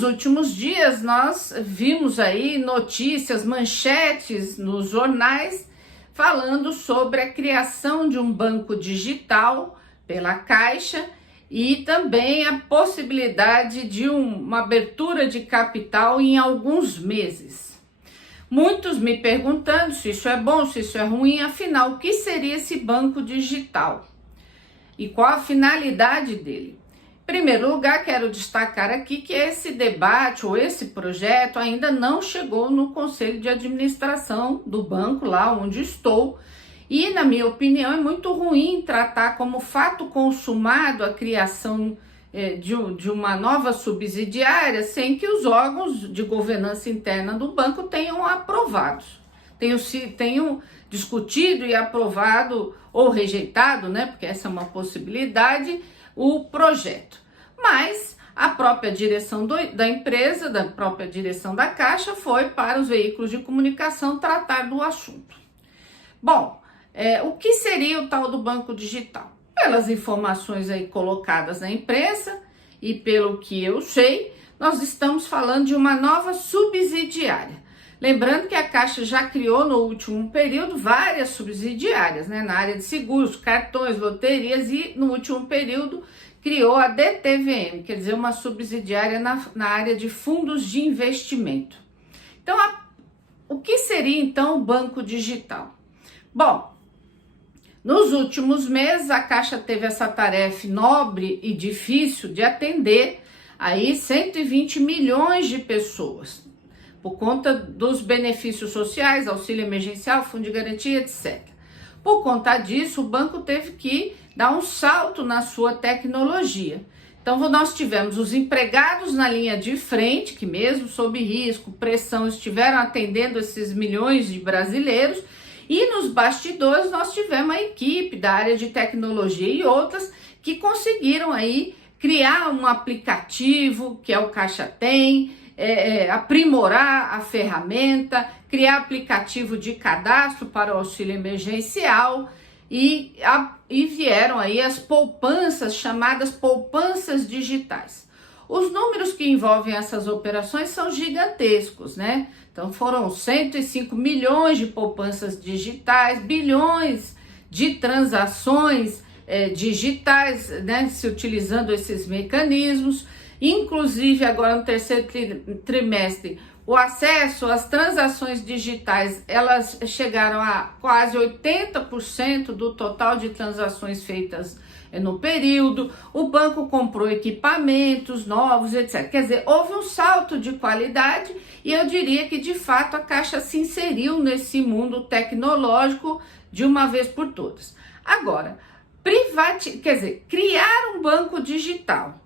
Nos últimos dias nós vimos aí notícias, manchetes nos jornais falando sobre a criação de um banco digital pela Caixa e também a possibilidade de uma abertura de capital em alguns meses. Muitos me perguntando se isso é bom, se isso é ruim, afinal, o que seria esse banco digital e qual a finalidade dele? Em primeiro lugar, quero destacar aqui que esse debate ou esse projeto ainda não chegou no Conselho de Administração do banco, lá onde estou, e, na minha opinião, é muito ruim tratar como fato consumado a criação de uma nova subsidiária sem que os órgãos de governança interna do banco tenham aprovado, tenham discutido e aprovado ou rejeitado, né? Porque essa é uma possibilidade, o projeto. Mas a própria direção da empresa, da própria direção da Caixa, foi para os veículos de comunicação tratar do assunto. Bom, o que seria o tal do banco digital? Pelas informações aí colocadas na imprensa e pelo que eu sei, nós estamos falando de uma nova subsidiária. Lembrando que a Caixa já criou no último período várias subsidiárias, né, na área de seguros, cartões, loterias, e no último período criou a DTVM, quer dizer, uma subsidiária na área de fundos de investimento. Então, o que seria então o banco digital? Bom, nos últimos meses a Caixa teve essa tarefa nobre e difícil de atender aí 120 milhões de pessoas, por conta dos benefícios sociais, auxílio emergencial, fundo de garantia, etc. Por conta disso, o banco teve que dar um salto na sua tecnologia. Então, nós tivemos os empregados na linha de frente, que mesmo sob risco, pressão, estiveram atendendo esses milhões de brasileiros, e nos bastidores nós tivemos a equipe da área de tecnologia e outras que conseguiram aí criar um aplicativo, que é o Caixa Tem, aprimorar a ferramenta, criar aplicativo de cadastro para o auxílio emergencial e vieram aí as poupanças, chamadas poupanças digitais. Os números que envolvem essas operações são gigantescos, né? Então foram 105 milhões de poupanças digitais, bilhões de transações digitais, né, se utilizando esses mecanismos. Inclusive, agora no terceiro trimestre, o acesso às transações digitais, elas chegaram a quase 80% do total de transações feitas no período. O banco comprou equipamentos novos, etc. Quer dizer, houve um salto de qualidade e eu diria que, de fato, a Caixa se inseriu nesse mundo tecnológico de uma vez por todas. Agora, criar um banco digital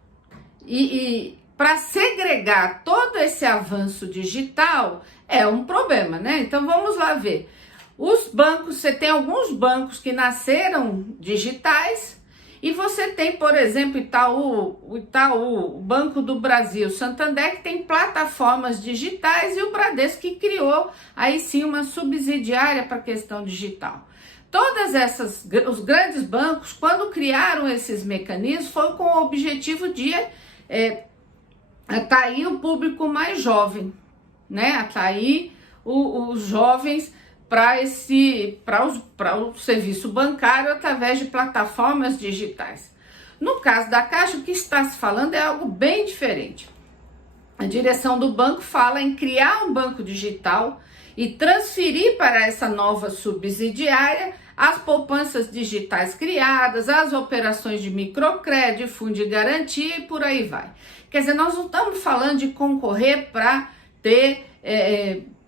e para segregar todo esse avanço digital é um problema, né? Então vamos lá ver. Os bancos, você tem alguns bancos que nasceram digitais e você tem, por exemplo, o Itaú, o Banco do Brasil, Santander, que tem plataformas digitais, e o Bradesco, que criou aí sim uma subsidiária para a questão digital. Os grandes bancos, quando criaram esses mecanismos, foi com o objetivo de atrair o público mais jovem, né? Atrair os jovens para o serviço bancário através de plataformas digitais. No caso da Caixa, o que está se falando é algo bem diferente. A direção do banco fala em criar um banco digital e transferir para essa nova subsidiária as poupanças digitais criadas, as operações de microcrédito, fundo de garantia e por aí vai. Quer dizer, nós não estamos falando de concorrer para ter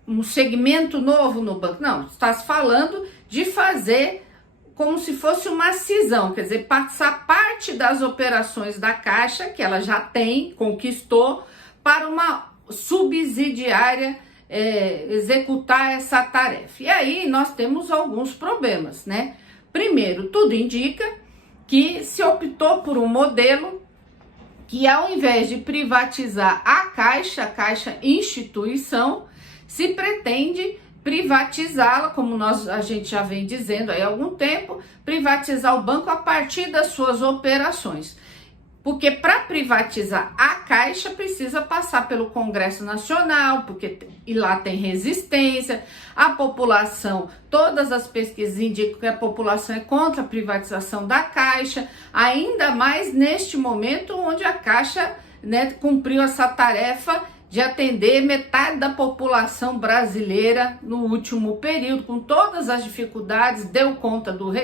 um segmento novo no banco, não, está se falando de fazer como se fosse uma cisão, quer dizer, passar parte das operações da Caixa, que ela já tem, conquistou, para uma subsidiária executar essa tarefa. E aí nós temos alguns problemas, né? Primeiro, tudo indica que se optou por um modelo que, ao invés de privatizar a Caixa instituição, se pretende privatizá-la, como a gente já vem dizendo aí há algum tempo, privatizar o banco a partir das suas operações. Porque para privatizar a Caixa precisa passar pelo Congresso Nacional, e lá tem resistência, a população, todas as pesquisas indicam que a população é contra a privatização da Caixa, ainda mais neste momento onde a Caixa, né, cumpriu essa tarefa de atender metade da população brasileira no último período, com todas as dificuldades,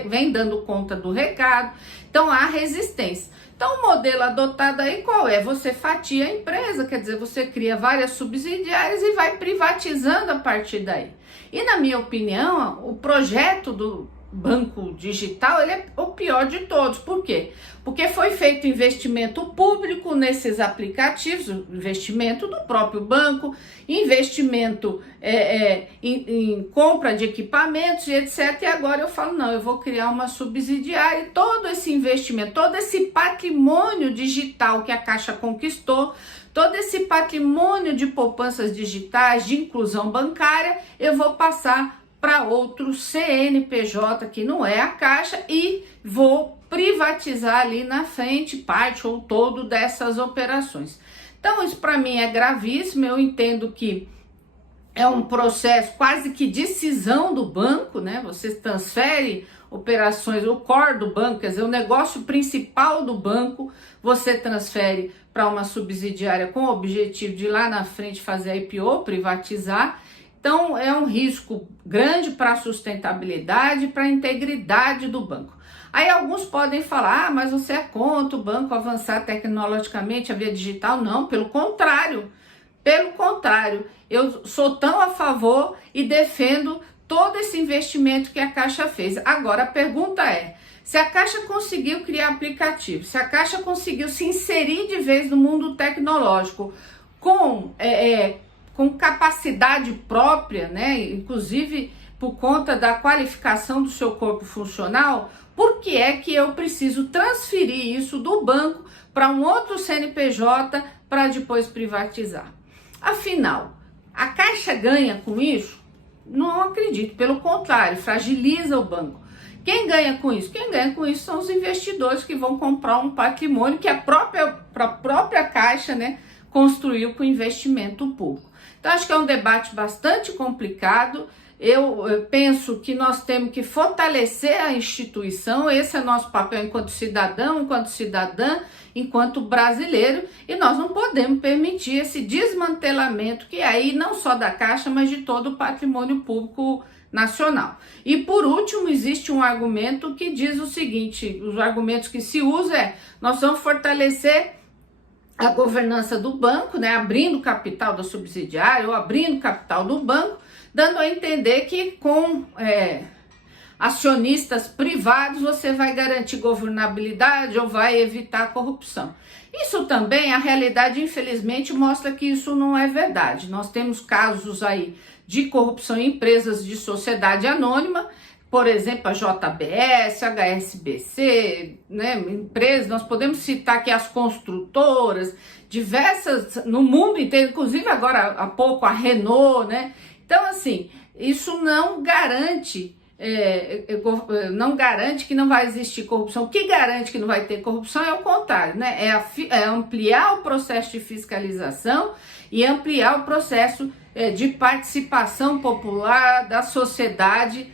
vem dando conta do recado, então há resistência. Então, o modelo adotado aí qual é? Você fatia a empresa, quer dizer, você cria várias subsidiárias e vai privatizando a partir daí. E na minha opinião, o projeto do banco digital, ele é o pior de todos. Por quê? Porque foi feito investimento público nesses aplicativos, investimento do próprio banco, investimento em compra de equipamentos e etc. E agora eu falo, não, eu vou criar uma subsidiária e todo esse investimento, todo esse patrimônio digital que a Caixa conquistou, todo esse patrimônio de poupanças digitais, de inclusão bancária, eu vou passar para outro CNPJ que não é a Caixa e vou privatizar ali na frente parte ou todo dessas operações. Então isso para mim é gravíssimo, eu entendo que é um processo quase que de cisão do banco, né? Você transfere operações, o core do banco, quer dizer, o negócio principal do banco, você transfere para uma subsidiária com o objetivo de lá na frente fazer a IPO, privatizar. Então, é um risco grande para a sustentabilidade e para a integridade do banco. Aí alguns podem falar, mas você é contra o banco avançar tecnologicamente a via digital? Não, pelo contrário. Pelo contrário, eu sou tão a favor e defendo todo esse investimento que a Caixa fez. Agora, a pergunta é, se a Caixa conseguiu criar aplicativo, se a Caixa conseguiu se inserir de vez no mundo tecnológico com capacidade própria, né? Inclusive por conta da qualificação do seu corpo funcional, por que é que eu preciso transferir isso do banco para um outro CNPJ para depois privatizar? Afinal, a Caixa ganha com isso? Não acredito, pelo contrário, fragiliza o banco. Quem ganha com isso? Quem ganha com isso são os investidores que vão comprar um patrimônio que a própria Caixa, né, construiu com investimento público. Então, acho que é um debate bastante complicado. Eu penso que nós temos que fortalecer a instituição, esse é nosso papel enquanto cidadão, enquanto cidadã, enquanto brasileiro, e nós não podemos permitir esse desmantelamento que é aí não só da Caixa, mas de todo o patrimônio público nacional. E por último, existe um argumento que diz o seguinte, os argumentos que se usa nós vamos fortalecer a governança do banco, né, abrindo capital da subsidiária ou abrindo capital do banco, dando a entender que com acionistas privados você vai garantir governabilidade ou vai evitar a corrupção. Isso também, a realidade infelizmente mostra que isso não é verdade. Nós temos casos aí de corrupção em empresas de sociedade anônima, por exemplo, a JBS, HSBC, né, empresas, nós podemos citar aqui as construtoras, diversas no mundo inteiro, inclusive agora há pouco a Renault, né? Então, assim, isso não garante que não vai existir corrupção. O que garante que não vai ter corrupção é o contrário, né? É ampliar o processo de fiscalização e ampliar o processo de participação popular da sociedade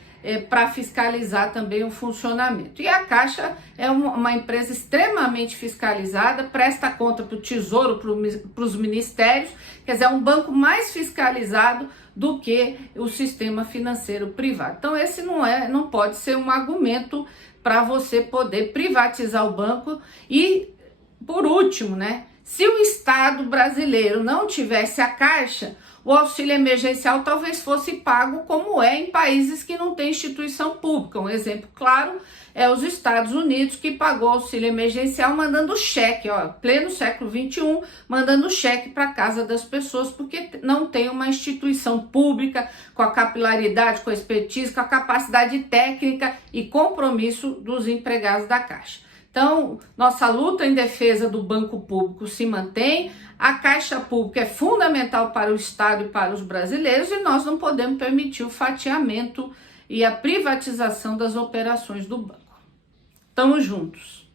para fiscalizar também o funcionamento. E a Caixa é uma empresa extremamente fiscalizada, presta conta para o Tesouro, para os ministérios, quer dizer, é um banco mais fiscalizado do que o sistema financeiro privado. Então esse não pode ser um argumento para você poder privatizar o banco. E por último, né, se o Estado brasileiro não tivesse a Caixa, o auxílio emergencial talvez fosse pago como é em países que não têm instituição pública. Um exemplo claro é os Estados Unidos, que pagou auxílio emergencial mandando cheque, pleno século XXI, mandando cheque para casa das pessoas, porque não tem uma instituição pública com a capilaridade, com a expertise, com a capacidade técnica e compromisso dos empregados da Caixa. Então, nossa luta em defesa do banco público se mantém, a Caixa Pública é fundamental para o Estado e para os brasileiros e nós não podemos permitir o fatiamento e a privatização das operações do banco. Tamo juntos!